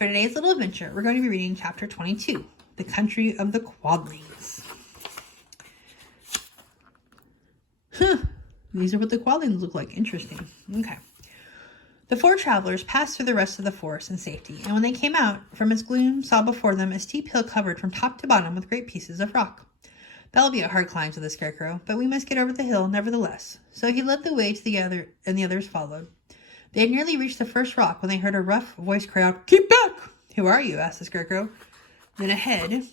For today's little adventure, we're going to be reading chapter 22, The Country of the Quidlings. These are what the Quidlings look like. Interesting. Okay. The four travelers passed through the rest of the forest in safety, and when they came out from its gloom, saw before them a steep hill covered from top to bottom with great pieces of rock. "That'll be a hard climb," said the Scarecrow, "but we must get over the hill nevertheless." So he led the way to the other, and the others followed. They had nearly reached the first rock when they heard a rough voice cry out, "Keep back!" "Who are you?" asked the Scarecrow. Then a head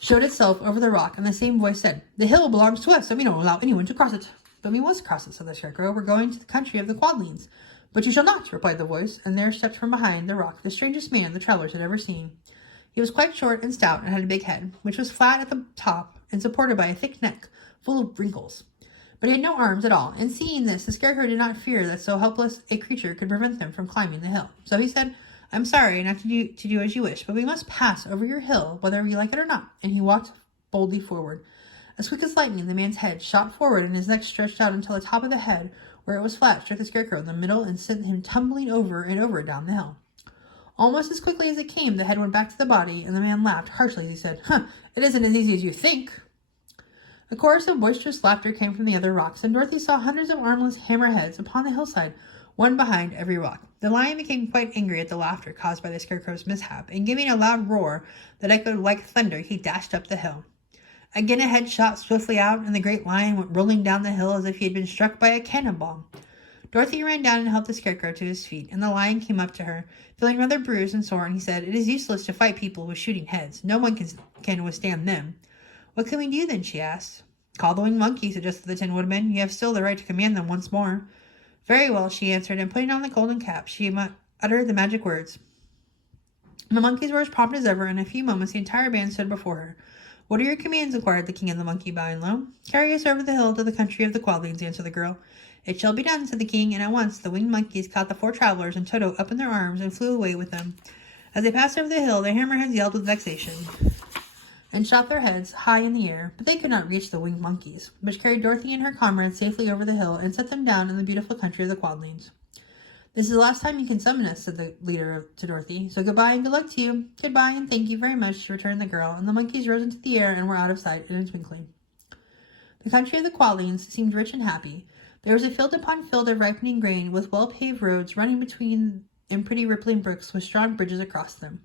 showed itself over the rock, and the same voice said, "The hill belongs to us, and we don't allow anyone to cross it." "But we must cross it," said the Scarecrow. "We're going to the country of the Quidlings." "But you shall not," replied the voice, and there stepped from behind the rock the strangest man the travelers had ever seen. He was quite short and stout, and had a big head, which was flat at the top and supported by a thick neck full of wrinkles. But he had no arms at all, and seeing this, the Scarecrow did not fear that so helpless a creature could prevent them from climbing the hill. So he said, "I'm sorry not to do as you wish, but we must pass over your hill, whether we like it or not." And he walked boldly forward. As quick as lightning, the man's head shot forward, and his neck stretched out until the top of the head, where it was flat, struck the Scarecrow in the middle and sent him tumbling over and over down the hill. Almost as quickly as it came, the head went back to the body, and the man laughed harshly as he said, "It isn't as easy as you think." A chorus of boisterous laughter came from the other rocks, and Dorothy saw hundreds of armless hammerheads upon the hillside, one behind every rock. The lion became quite angry at the laughter caused by the Scarecrow's mishap, and giving a loud roar that echoed like thunder, he dashed up the hill. Again a head shot swiftly out, and the great lion went rolling down the hill as if he had been struck by a cannonball. Dorothy ran down and helped the Scarecrow to his feet, and the lion came up to her, feeling rather bruised and sore, and he said, "It is useless to fight people with shooting heads. No one can withstand them." "What can we do then?" she asked. "Call the winged monkey," suggested the Tin Woodman. "You have still the right to command them once more." "Very well," she answered, and putting on the golden cap, she uttered the magic words. The monkeys were as prompt as ever, and in a few moments the entire band stood before her. "What are your commands?" inquired the King of the Monkey, bowing low. "Carry us over the hill to the country of the Quidlings," answered the girl. "It shall be done," said the king, and at once the winged monkeys caught the four travelers and Toto up in their arms and flew away with them. As they passed over the hill, the hammerheads yelled with vexation and shot their heads high in the air, but they could not reach the winged monkeys, which carried Dorothy and her comrades safely over the hill and set them down in the beautiful country of the Quidlings. "This is the last time you can summon us," said the leader to Dorothy, "so goodbye and good luck to you." "Goodbye and thank you very much," returned the girl, and the monkeys rose into the air and were out of sight in a twinkling. The country of the Quidlings seemed rich and happy. There was a field upon field of ripening grain, with well-paved roads running between and pretty rippling brooks with strong bridges across them.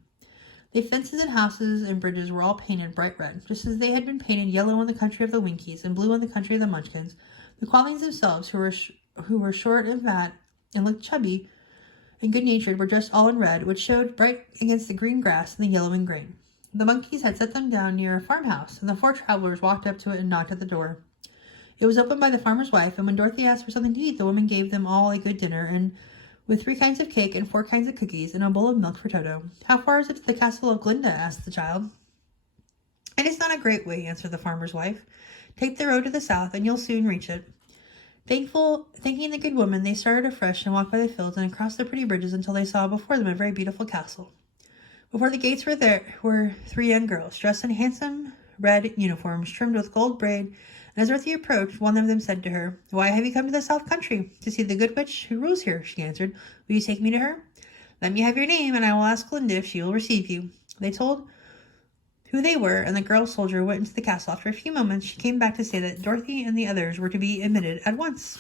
The fences and houses and bridges were all painted bright red, just as they had been painted yellow in the country of the Winkies and blue in the country of the Munchkins. The Quidlings themselves, who were short and fat and looked chubby and good-natured, were dressed all in red, which showed bright against the green grass and the yellowing grain. The monkeys had set them down near a farmhouse, and the four travelers walked up to it and knocked at the door. It was opened by the farmer's wife, and when Dorothy asked for something to eat, the woman gave them all a good dinner, and with 3 kinds of cake and 4 kinds of cookies, and a bowl of milk for Toto. "How far is it to the castle of Glinda?" asked the child. "It is not a great way," answered the farmer's wife. "Take the road to the south, and you'll soon reach it." Thanking the good woman, they started afresh and walked by the fields and across the pretty bridges until they saw before them a very beautiful castle. Before the gates were 3 young girls, dressed in handsome red uniforms, trimmed with gold braid, and as Dorothy approached, one of them said to her, "Why have you come to the South Country?" "To see the good witch who rules here," she answered. "Will you take me to her?" "Let me have your name, and I will ask Glinda if she will receive you." They told who they were, and the girl soldier went into the castle. After a few moments, she came back to say that Dorothy and the others were to be admitted at once.